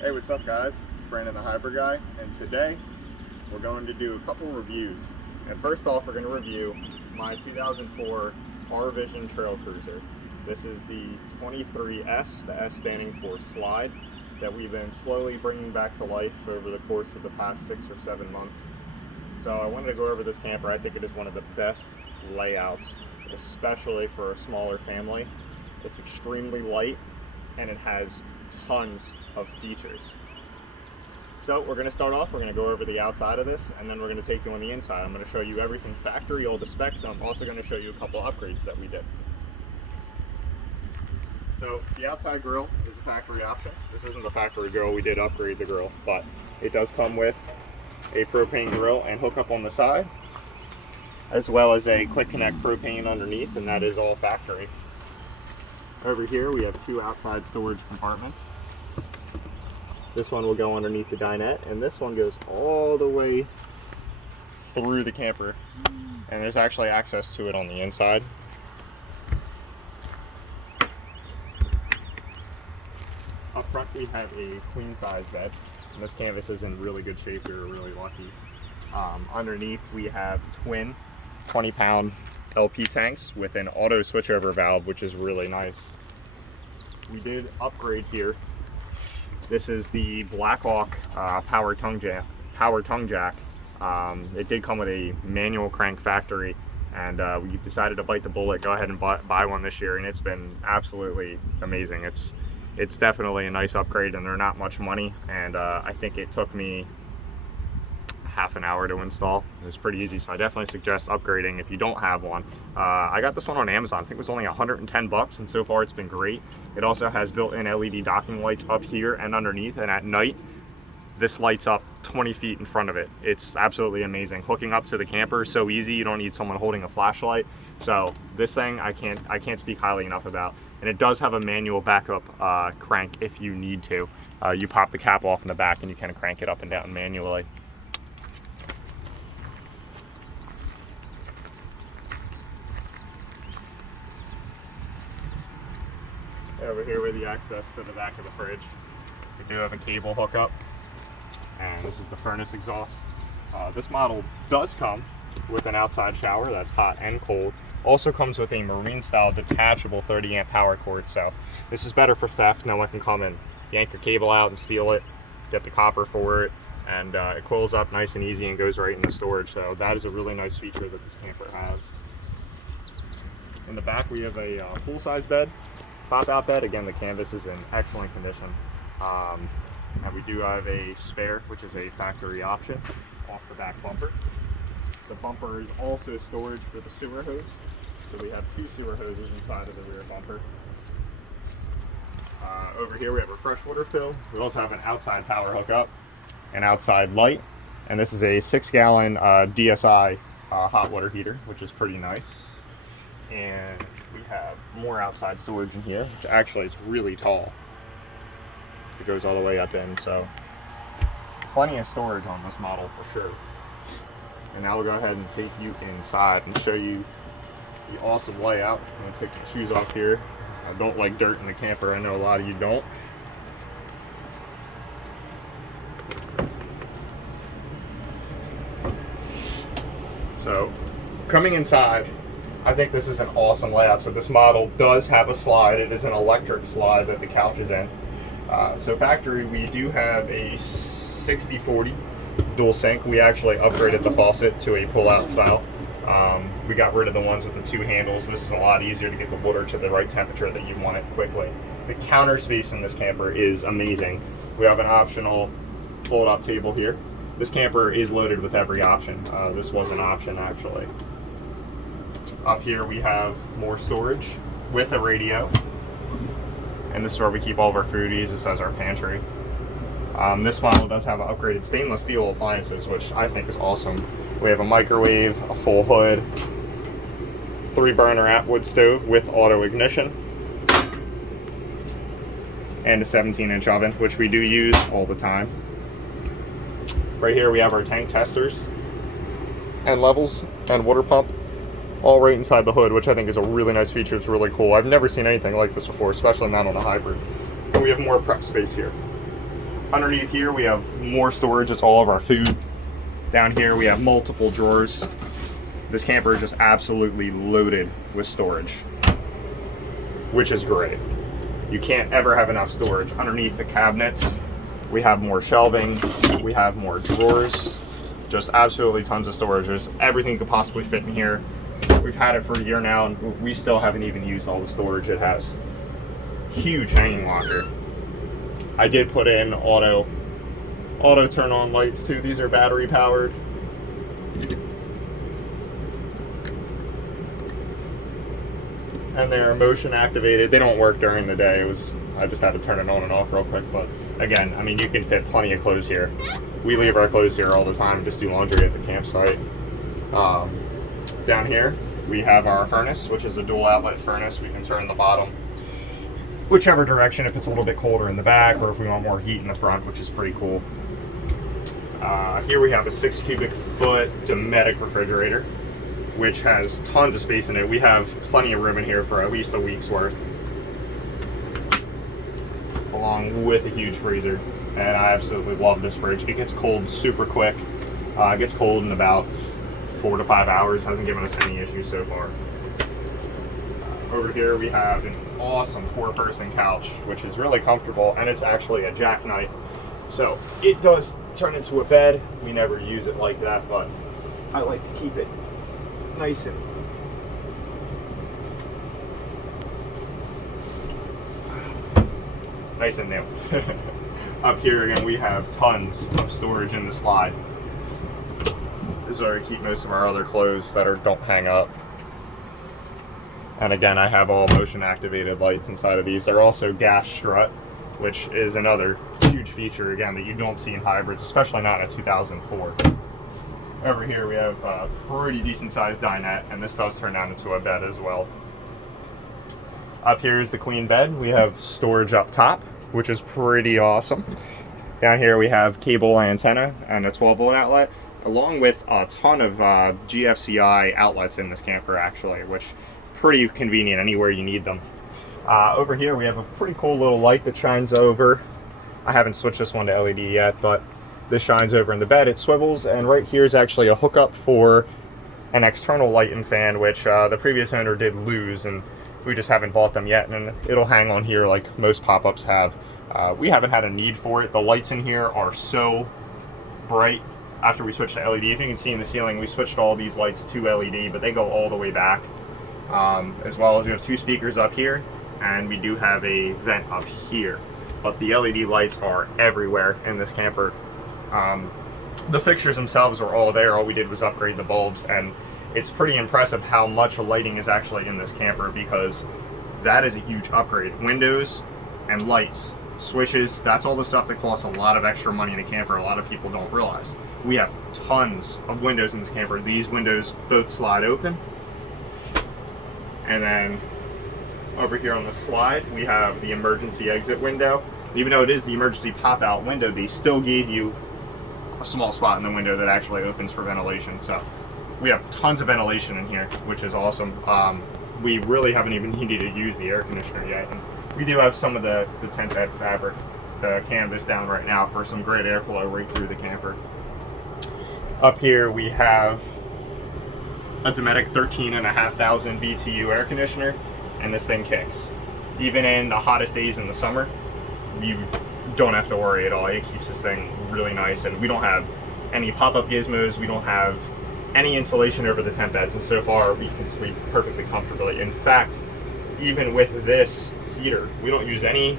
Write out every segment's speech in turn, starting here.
Hey, what's up guys? It's Brandon the Hybrid Guy, and today we're going to do a couple reviews. And first off, we're going to review my 2004 R-Vision Trail Cruiser. This is the 23S, the S standing for Slide, that we've been slowly bringing back to life over the course of the past 6 or 7 months. So I wanted to go over this camper. I think it is one of the best layouts, especially for a smaller family. It's extremely light and it has tons of features. So we're going to start off, we're going to go over the outside of this, and then we're going to take you on the inside. I'm going to show you everything factory, all the specs, and I'm also going to show you a couple upgrades that we did. So the outside grill is a factory option. This isn't the factory grill, we did upgrade the grill, but it does come with a propane grill and hookup on the side, as well as a quick connect propane underneath, and that is all factory. Over here we have two outside storage compartments. This one will go underneath the dinette, and this one goes all the way through the camper, and there's actually access to it on the inside. Up front we have a queen size bed, and this canvas is in really good shape. We were really lucky. Underneath we have twin 20-pound LP tanks with an auto switchover valve, which is really nice. We did upgrade here. This is the Blackhawk power tongue jack. It did come with a manual crank factory, and we decided to bite the bullet, go ahead and buy one this year, and it's been absolutely amazing. It's definitely a nice upgrade, and they're not much money, and I think it took me half an hour to install. It was pretty easy, so I definitely suggest upgrading if you don't have one. I got this one on Amazon. I think it was only 110 bucks, and so far it's been great. It also has built-in LED docking lights up here and underneath, and at night this lights up 20 feet in front of it. It's absolutely amazing. Hooking up to the camper is so easy. You don't need someone holding a flashlight. So this thing I can't speak highly enough about. And it does have a manual backup crank if you need to. You pop the cap off in the back and you can crank it up and down manually. Over here with the access to the back of the fridge, we do have a cable hookup, and this is the furnace exhaust. This model does come with an outside shower that's hot and cold. Also comes with a marine style detachable 30 amp power cord, so this is better for theft. No one can come and yank your cable out and steal it, get the copper for it, and it coils up nice and easy and goes right in the storage. So that is a really nice feature that this camper has. In the back we have a full-size bed, pop-out bed. Again, the canvas is in excellent condition, and we do have a spare, which is a factory option, off the back bumper. The bumper is also storage for the sewer hose, so we have two sewer hoses inside of the rear bumper. Over here we have a freshwater fill. We also have an outside power hookup, an outside light, and this is a 6-gallon DSI hot water heater, which is pretty nice. And we have more outside storage in here, which actually is really tall. It goes all the way up in, so plenty of storage on this model for sure. And now we'll go ahead and take you inside and show you the awesome layout. I'm going to take the shoes off here. I don't like dirt in the camper. I know a lot of you don't. So coming inside, I think this is an awesome layout. So this model does have a slide. It is an electric slide that the couch is in. So factory, we do have a 60/40 dual sink. We actually upgraded the faucet to a pull-out style. We got rid of the ones with the two handles. This is a lot easier to get the water to the right temperature that you want it quickly. The counter space in this camper is amazing. We have an optional fold-up table here. This camper is loaded with every option. This was an option actually. Up here we have more storage with a radio, and this is where we keep all of our food. We use this as our pantry. This model does have upgraded stainless steel appliances, which I think is awesome. We have a microwave, a full hood, 3-burner Atwood stove with auto ignition, and a 17-inch oven, which we do use all the time. Right here we have our tank testers and levels and water pump, all right inside the hood, which I think is a really nice feature. It's really cool. I've never seen anything like this before, especially not on a hybrid. And we have more prep space here. Underneath here we have more storage. It's all of our food. Down here we have multiple drawers. This camper is just absolutely loaded with storage, which is great. You can't ever have enough storage. Underneath the cabinets, we have more shelving, we have more drawers, just absolutely tons of storage. There's everything could possibly fit in here. We've had it for a year now and we still haven't even used all the storage it has. Huge hanging locker. I did put in auto turn on lights too. These are battery powered. And they're motion activated. They don't work during the day. I just had to turn it on and off real quick. But again, I mean, you can fit plenty of clothes here. We leave our clothes here all the time, just do laundry at the campsite. Down here, we have our furnace, which is a dual outlet furnace. We can turn the bottom whichever direction if it's a little bit colder in the back or if we want more heat in the front, which is pretty cool. Here we have a 6 cubic foot Dometic refrigerator, which has tons of space in it. We have plenty of room in here for at least a week's worth, along with a huge freezer. And I absolutely love this fridge. It gets cold super quick. It gets cold in about 4 to 5 hours. Hasn't given us any issues so far. Over here we have an awesome 4-person couch, which is really comfortable, and it's actually a jackknife. So it does turn into a bed. We never use it like that, but I like to keep it nice and new. Up here again, we have tons of storage in the slide. This is where we keep most of our other clothes that don't hang up. And again, I have all motion activated lights inside of these. They're also gas strut, which is another huge feature again that you don't see in hybrids, especially not in a 2004. Over here we have a pretty decent sized dinette, and this does turn down into a bed as well. Up here is the queen bed. We have storage up top, which is pretty awesome. Down here we have cable antenna and a 12-volt outlet, along with a ton of GFCI outlets in this camper actually, which pretty convenient anywhere you need them. Over here we have a pretty cool little light that shines over. I haven't switched this one to LED yet, but this shines over in the bed. It swivels, and right here is actually a hookup for an external light and fan, which the previous owner did lose, and we just haven't bought them yet, and it'll hang on here like most pop-ups have. We haven't had a need for it. The lights in here are so bright after we switched to LED. If you can see in the ceiling, we switched all these lights to LED, but they go all the way back. As well as we have 2 speakers up here, and we do have a vent up here. But the LED lights are everywhere in this camper. The fixtures themselves are all there. All we did was upgrade the bulbs, and it's pretty impressive how much lighting is actually in this camper, because that is a huge upgrade. Windows and lights, switches, that's all the stuff that costs a lot of extra money in a camper. A lot of people don't realize. We have tons of windows in this camper. These windows both slide open. And then over here on the slide, we have the emergency exit window. Even though it is the emergency pop-out window, they still gave you a small spot in the window that actually opens for ventilation. So we have tons of ventilation in here, which is awesome. We really haven't even needed to use the air conditioner yet. And we do have some of the tent bed fabric, the canvas down right now for some great airflow right through the camper. Up here we have a Dometic 13,500 BTU air conditioner, and this thing kicks. Even in the hottest days in the summer, you don't have to worry at all. It keeps this thing really nice, and we don't have any pop-up gizmos. We don't have any insulation over the tent beds, and so far we can sleep perfectly comfortably. In fact, even with this heater, we don't use any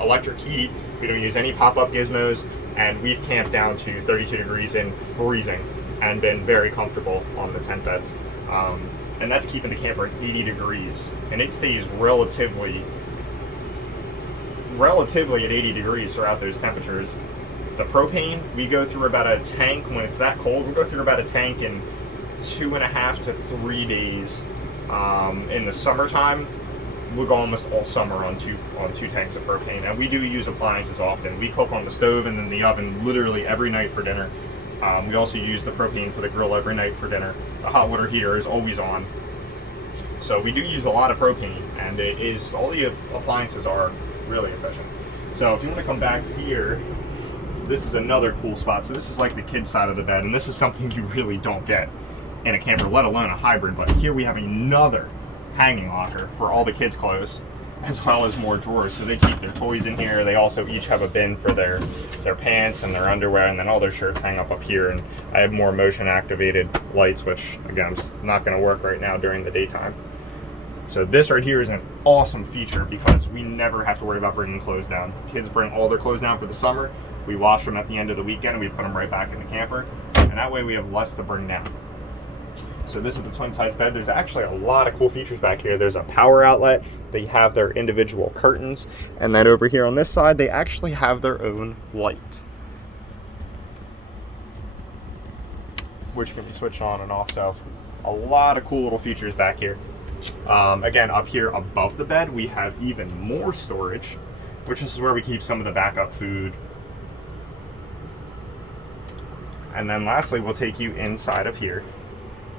electric heat, we don't use any pop-up gizmos, and we've camped down to 32 degrees in freezing and been very comfortable on the tent beds. And that's keeping the camper at 80 degrees, and it stays relatively at 80 degrees throughout those temperatures. The propane, we go through about a tank when it's that cold. We go through about a tank in 2.5 to 3 days. In the summertime, we'll go almost all summer on two tanks of propane. And we do use appliances often. We cook on the stove and then the oven literally every night for dinner. We also use the propane for the grill every night for dinner. The hot water heater is always on. So we do use a lot of propane, and it is, all the appliances are really efficient. So if you want to come back here, this is another cool spot. So this is like the kid side of the bed, and this is something you really don't get in a camper, let alone a hybrid. But here we have another hanging locker for all the kids' clothes, as well as more drawers. So they keep their toys in here. They also each have a bin for their pants and their underwear, and then all their shirts hang up here. And I have more motion activated lights, which again is not going to work right now during the daytime. So this right here is an awesome feature because we never have to worry about bringing clothes down. Kids bring all their clothes down for the summer. We wash them at the end of the weekend and we put them right back in the camper. And that way we have less to bring down. So this is the twin size bed. There's actually a lot of cool features back here. There's a power outlet. They have their individual curtains. And then over here on this side, they actually have their own light, which can be switched on and off. So a lot of cool little features back here. Again, up here above the bed, we have even more storage, which is where we keep some of the backup food. And then lastly, we'll take you inside of here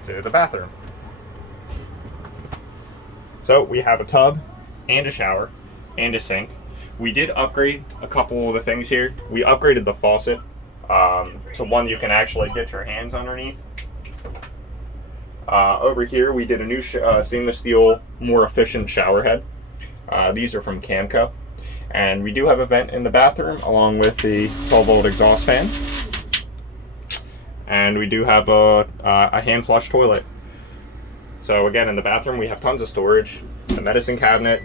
to the bathroom. So we have a tub and a shower and a sink. We did upgrade a couple of the things here. We upgraded the faucet to one you can actually get your hands underneath. Over here, we did a new stainless steel, more efficient shower head. These are from Camco. And we do have a vent in the bathroom along with the 12-volt exhaust fan. And we do have a hand flush toilet. So again, in the bathroom, we have tons of storage. The medicine cabinet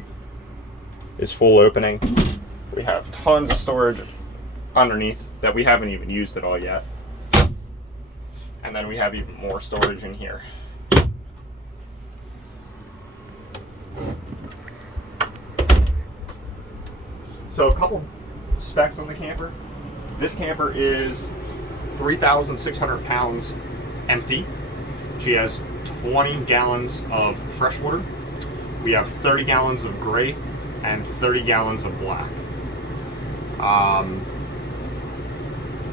is full opening. We have tons of storage underneath that we haven't even used at all yet. And then we have even more storage in here. So a couple specs on the camper. This camper is 3,600 pounds empty. She has 20 gallons of fresh water. We have 30 gallons of gray and 30 gallons of black.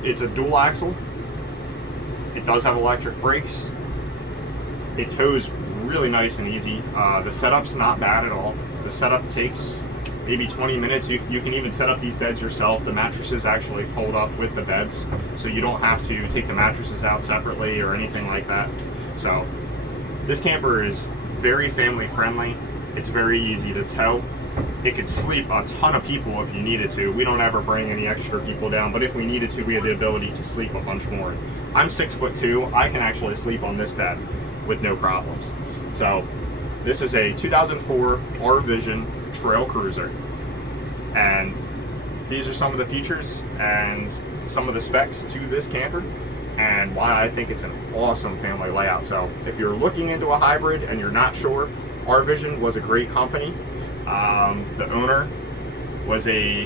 It's a dual axle. It does have electric brakes. It tows really nice and easy. The setup's not bad at all. The setup takes maybe 20 minutes. You can even set up these beds yourself. The mattresses actually fold up with the beds, so you don't have to take the mattresses out separately or anything like that. So this camper is very family friendly. It's very easy to tow. It could sleep a ton of people if you needed to. We don't ever bring any extra people down, but if we needed to, we have the ability to sleep a bunch more. I'm 6'2". I can actually sleep on this bed with no problems. So this is a 2004 R-Vision Trail Cruiser, and these are some of the features and some of the specs to this camper and why I think it's an awesome family layout. So if you're looking into a hybrid and you're not sure, R-Vision was a great company. The owner was a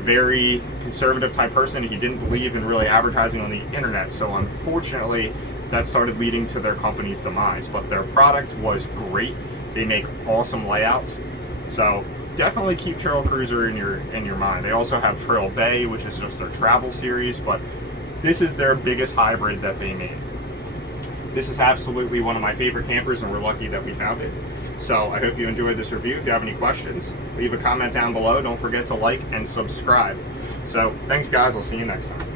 very conservative type person. He didn't believe in really advertising on the internet, so unfortunately that started leading to their company's demise. But their product was great. They make awesome layouts, so definitely keep Trail Cruiser in your mind. They also have Trail Bay, which is just their travel series, but this is their biggest hybrid that they made. This is absolutely one of my favorite campers, and we're lucky that we found it. So I hope you enjoyed this review. If you have any questions, leave a comment down below. Don't forget to like and subscribe. So thanks guys, I'll see you next time.